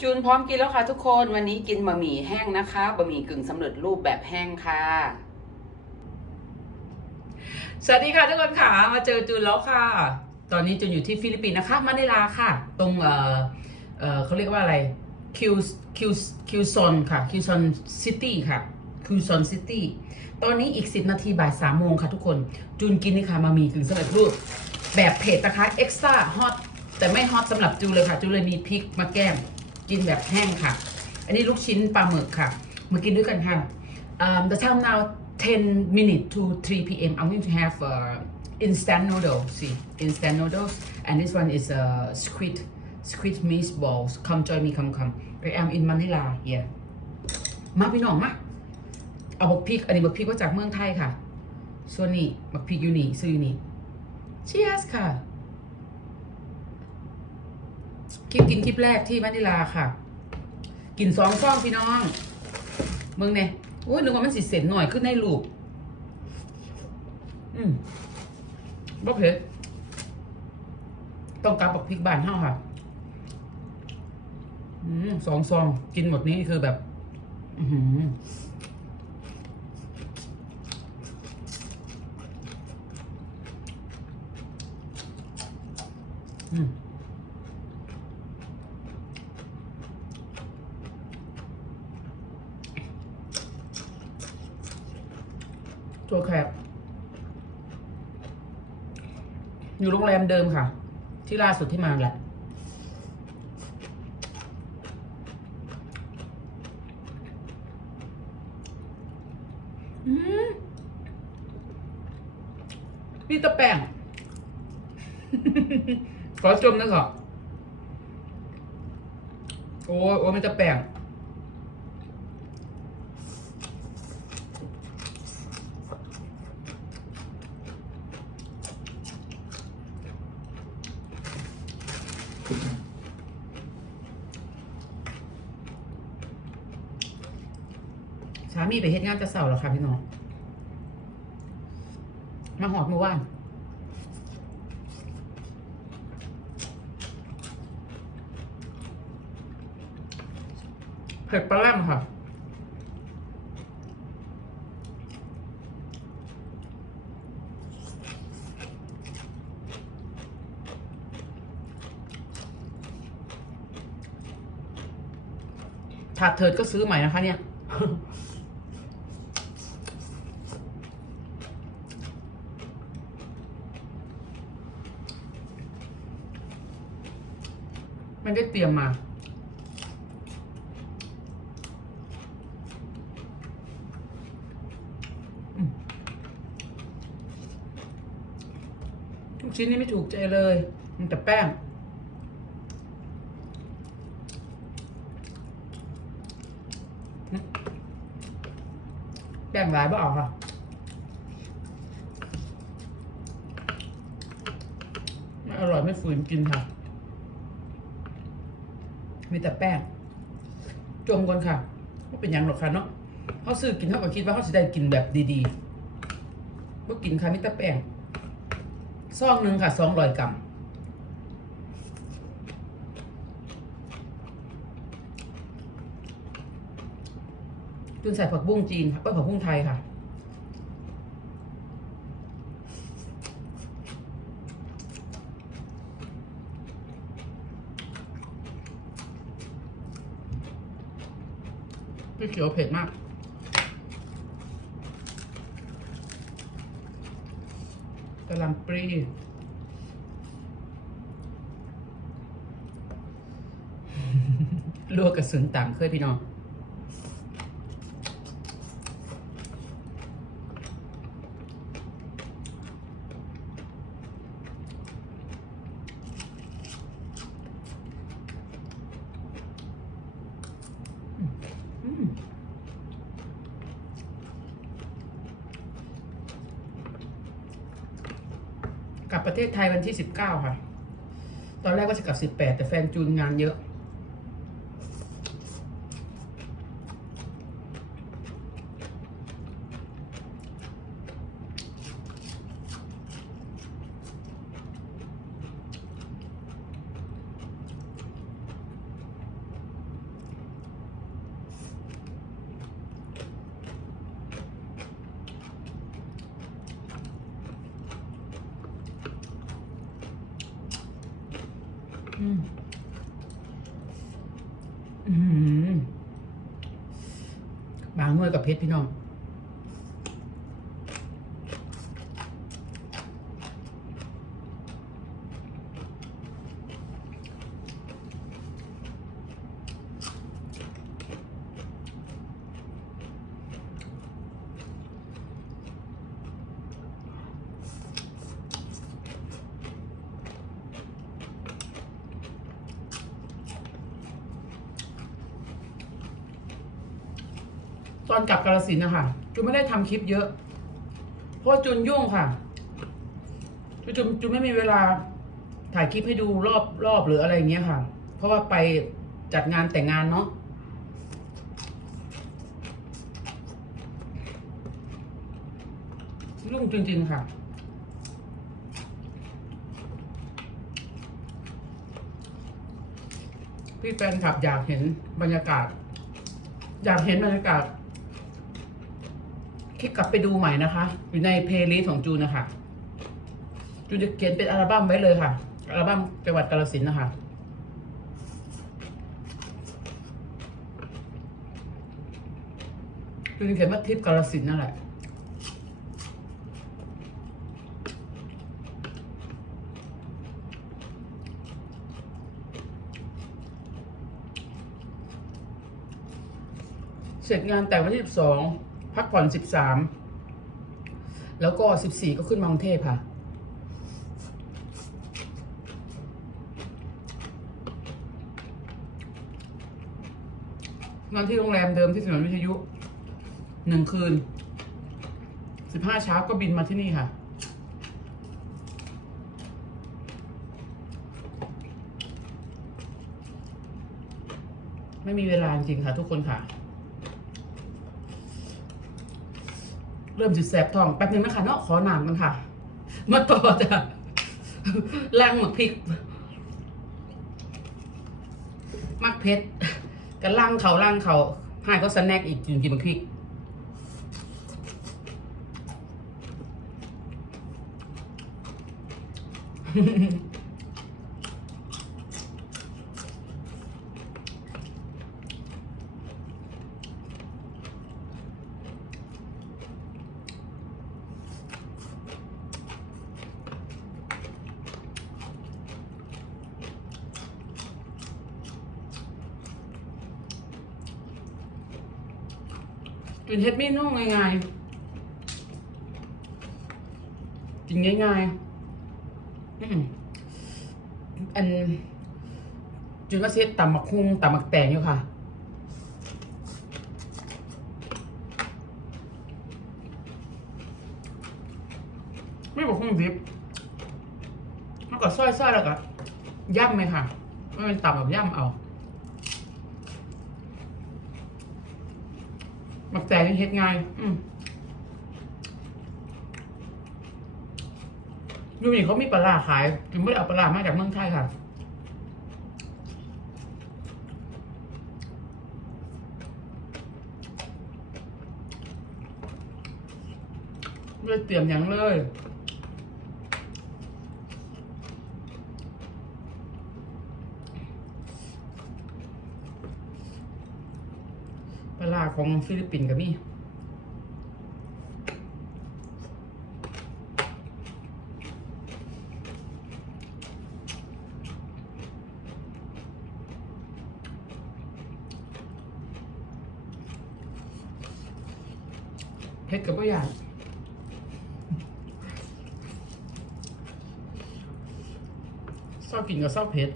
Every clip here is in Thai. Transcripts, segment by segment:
จูนพร้อมกินแล้วค่ะทุกคนวันนี้กินบะหมี่แห้งนะคะบะหมี่กึ่งสำเร็จรูปแบบแห้งค่ะ สวัสดีค่ะทุกคนค่ะมาเจอจูนแล้วค่ะ ตอนนี้จูนอยู่ที่ฟิลิปปินส์นะคะมะนิลาค่ะ ตรงเอ่อเอ่อเขาเรียกว่าอะไรคิวคิวคิวซอนค่ะคิวซอนซิตี้ค่ะคิวซอนซิตี้ตอนนี้อีก 10 นาทีบ่าย3โมงค่ะทุกคนจูนกินนี่ค่ะบะหมี่กึ่งสำเร็จรูป แบบเผ็ดนะคะเอ็กซ์ตร้าฮอตแต่ไม่ฮอตสำหรับจูเลยค่ะจูเลยมีพริกมาแก้ม กินแบบแห้งค่ะ อันนี้ลูกชิ้นปลาหมึกค่ะ มากินด้วยกันค่ะ um, the time now 10 minutes to 3 p.m. I'm going to have uh, instant noodles see instant noodles and this one is a uh, squid squid meatballs come join me come come I am in Manila here มาพี่น้องมาเอาบักพริก อันนี้บักพริกมาจากเมืองไทยค่ะ ส่วนนี้บักพริกอยู่นี่ซื้ออยู่นี่ cheers ค่ะ ค ลิปกินคลิปแรกที่มะนิลาค่ะ กินสองฟองพี่น้องเมืองเนี่ยโอ้ยนึกว่ามันสิเสร็จหน่อยขึ้นในลูก อืมบ่เผ็ดต้องกับบักพริกบานเท่าค่ะอืมสองซองกินหมดนี้คือแบบอือหืออืม ตัวแคบอยู่โรงแรมเดิมค่ะ ที่ล่าสุดที่มาแหละอืมนี่ตะแป้งขอจมนะค่ะโอ้ยโอ้ยมันจะแป้งีไปเฮ็ดงานจะเสาร์แล้วค่ะพี่น้อง มาหอดมือวานเผ็ดปลาแรมค่ะถาดเถิดก็ซื้อใหม่นะคะเนี่ย ได้เตรียมมาอืมลูกชิ้นนี้ไม่ถูกใจเลย มันแต่แป้งแป้งหลายบ่เอาค่ะไม่อร่อยไม่ฝืนกินค่ะ มีแต่แป้งจมก่อนค่ะว่าเป็นยังหรอกค่ะเนาะเขาซื้อกินเขาก็คิดว่าเขาจะได้กินแบบดีๆว่ากินค่ะมีแต่แป้งซองหนึ่งค่ะสองร้อยกรัมจุนใส่ผักบุ้งจีนค่ะเอ้ยผักบุ้งไทยค่ะ พี่เขียวเผ็ดมาก กระลำปลีลวกกระสุนต่างเคยพี่น้อง กลับประเทศไทยวันที่สิบเก้าค่ะ ตอนแรกว่าจะกลับสิบแปดแต่แฟนจูนงานเยอะ อ อืมบางหน่ วยกับเพชรพี่น้อง อนกลับกาลสินนะคะจูไม่ได้ทำคลิปเยอะ เพราะจูนยุ่งค่ะจูนจูนจูนไม่มีเวลาถ่ายคลิปให้ดูรอบรอบหรืออะไรอย่างเงี้ยค่ะ เพราะว่าไปจัดงานแต่งงานเนาะยุ่งจริงๆค่ะ พี่แฟนคลับอยากเห็นบรรยากาศ อยากเห็นบรรยากาศ ลิกกลับไปดูใหม่นะคะ อยู่ในเพลย์ลิสต์ของจูนนะคะ จูนจะเขียนเป็นอัลบั้มไว้เลยค่ะ อัลบั้มจังหวัดกาฬสินธุ์นะคะ จูนเขียนว่าทริปกาฬสินธุ์นั่นแหละเสร็จงานแต่งวันที่12 พักผ่อน13แล้วก็14ก็ขึ้นมากรุงเทพค่ะนอนที่โรงแรมเดิมที่ถนนวิทยุหนึ่งคืน15เช้าก็บินมาที่นี่ค่ะไม่มีเวลาจริงๆค่ะทุกคนค่ะ เริ่มจุดแสบท้องแป๊บนึงนะคะเนาะขอหนามกันค่ะ มาต่อจ้ะล่างหมึกพริก มักเพชรกันล่างเขาล่างเขาให้ก็สแน็คอีกกินกินหมึกพริก กินเฮ็ดเมนูง่ายๆกินง่ายๆอันจุนว่าเซตตำมักคุ้งตำมักแตงอยู่ค่ะไม่บอกคุ้งดิบแล้วก็ซอยๆแล้วก็ย่ำไหมค่ะ ไม่เป็นตำแบบย่ำเอา มักแตงยังเฮ็ดง่ายอืมยูนี่เขามีปลาขายถึงไม่ได้เอาปลาร้ามาจากเมืองไทยค่ะ ไม่ได้เตรียมอย่างเลย ปลาร้า ของฟิลิปปินส์กับมี่เผ็ดกับก็อย่างชอบกินกับชอบเผ็ด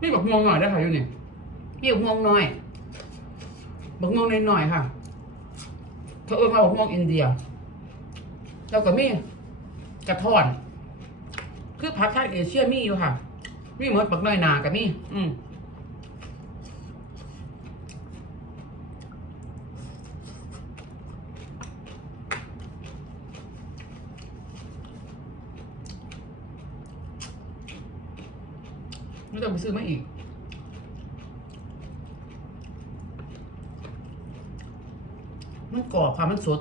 นี่บักม่วงหน่อยได้ค่ะอยู่นี่นี่บักม่วงน้อยบักม่วงน้อยหน่อยๆค่ะเขาเอิ้นว่าบักม่วงอินเดีย แล้วก็มีกระท่อน คือผักชาติเอเชียมีอยู่ค่ะ มีหมดบักน้อยหนากับมีอืม ไม่ต้องไปซื้อมาอีก มันกรอบความมันสด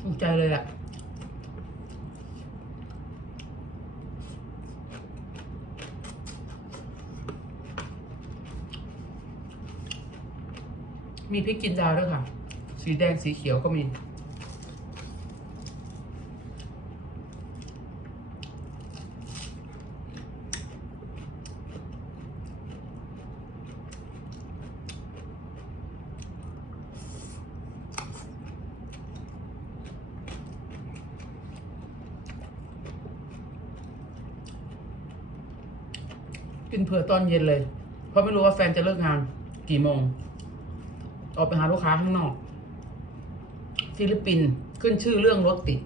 ถูก ใจเลยอะมีพริกจินดาด้วยค่ะ สีแดงสีเขียวก็มี กินเผื่อตอนเย็นเลย เพราะไม่รู้ว่าแฟนจะเลิกงาน กี่โมง ออกไปหาลูกค้าข้างนอก ฟิลิปปินส์ขึ้นชื่อเรื่องรถติด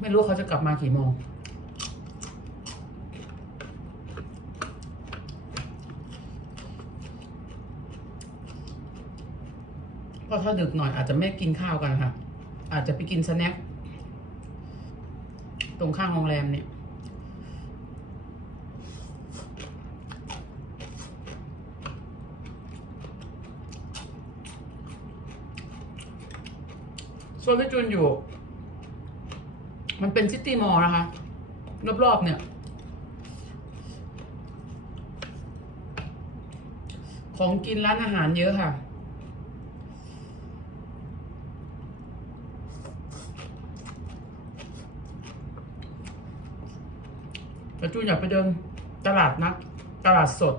ไม่รู้เขาจะกลับมากี่โมง เพราะ ถ้าดึกหน่อยอาจจะไม่กินข้าวกันค่ะ อาจจะไปกินสแน็คตรงข้างโรงแรมเนี่ยโซนที่จูนอยู่ มันเป็นซิตี้มอลล์นะคะ รอบๆเนี่ย ของกินร้านอาหารเยอะค่ะ แต่จูนอยากไปเดินตลาดนัดตลาดสด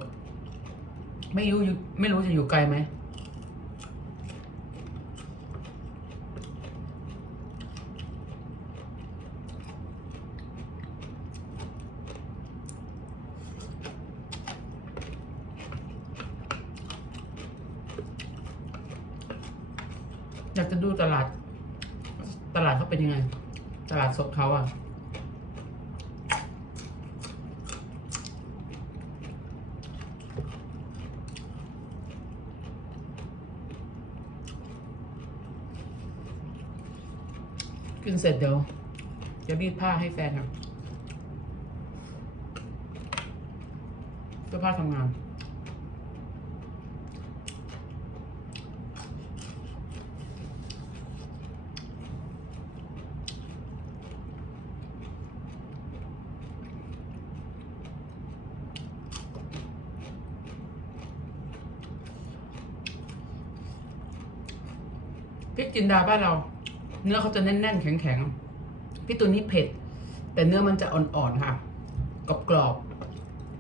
ไม่รู้ยุไม่รู้จะอยู่ไกลไหม อยากจะดูตลาด ตลาดเขาเป็นยังไง ตลาดสดเขาอะ กินเสร็จเดี๋ยวจะรีดผ้าให้แฟนครับเสื้อผ้าทำงาน พริกจินดาบ้านเรา เนื้อเขาจะแน่นๆ แข็งๆ พี่ตัวนี้เผ็ด แต่เนื้อมันจะอ่อนๆ ค่ะ กรอบ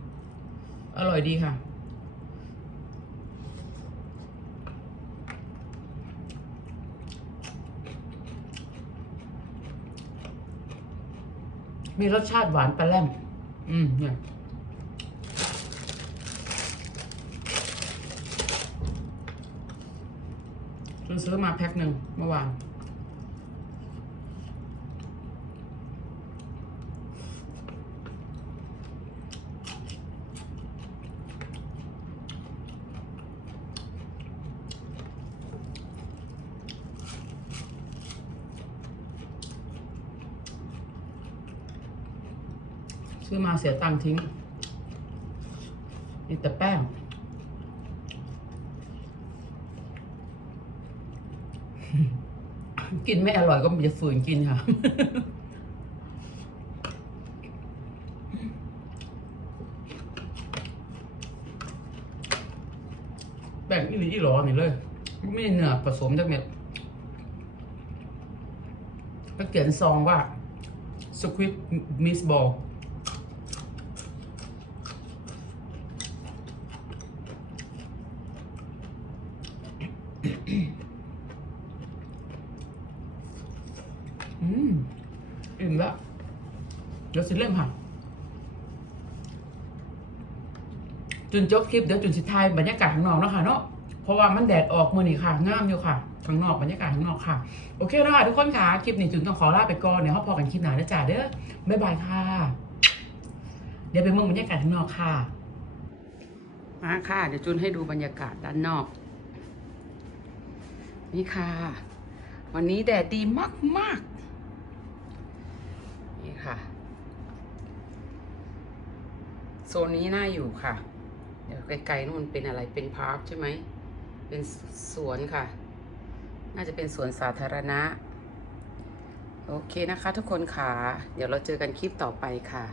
ๆ อร่อยดีค่ะ มีรสชาติหวานปลาแลมอืมเนี่ยซื้อมาแพ็คหนึ่งเมื่อวาน เสียตังค์ทิ้งมีแต่แป้ง กินไม่อร่อยก็อย่าฝืนกินค่ะ แบ่งอีหลีอีหลอนี่เลย ไม่เนื้อผสมจากเม็ดก็เขียนซองว่า squid miss ball อื อืมอิ่มแล้วเดี๋ยวสิเล่มค่ะจุนจบคลิปเดี๋ยวจุนสิทายบรรยากาศข้างนอกเนาะค่ะเนาะเพราะว่ามันแดดออกมือนี่ค่ะงามอยู่ค่ะข้างนอกบรรยากาศข้างนอกค่ะ โอเคแล้วค่ะทุกคนค่ะ คลิปนี้จุนต้องขอลาไปก่อนเดี๋ยวพอกันคลิปหน้านะจ๊ะเด้อบ๊ายบายค่ะ เดี๋ยวไปเมืองบรรยากาศข้างนอกค่ะมาค่ะ เดี๋ยวจุนให้ดูบรรยากาศด้านนอก นี่ค่ะ วันนี้แดดดีมากๆค่ะ โซนนี้น่าอยู่ค่ะ เดี๋ยวไกลๆนู่นเป็นอะไรเป็นพาร์คใช่ไหม เป็นสวนค่ะ น่าจะเป็นสวนสาธารณะ โอเคนะคะทุกคนค่ะ เดี๋ยวเราเจอกันคลิปต่อไปค่ะ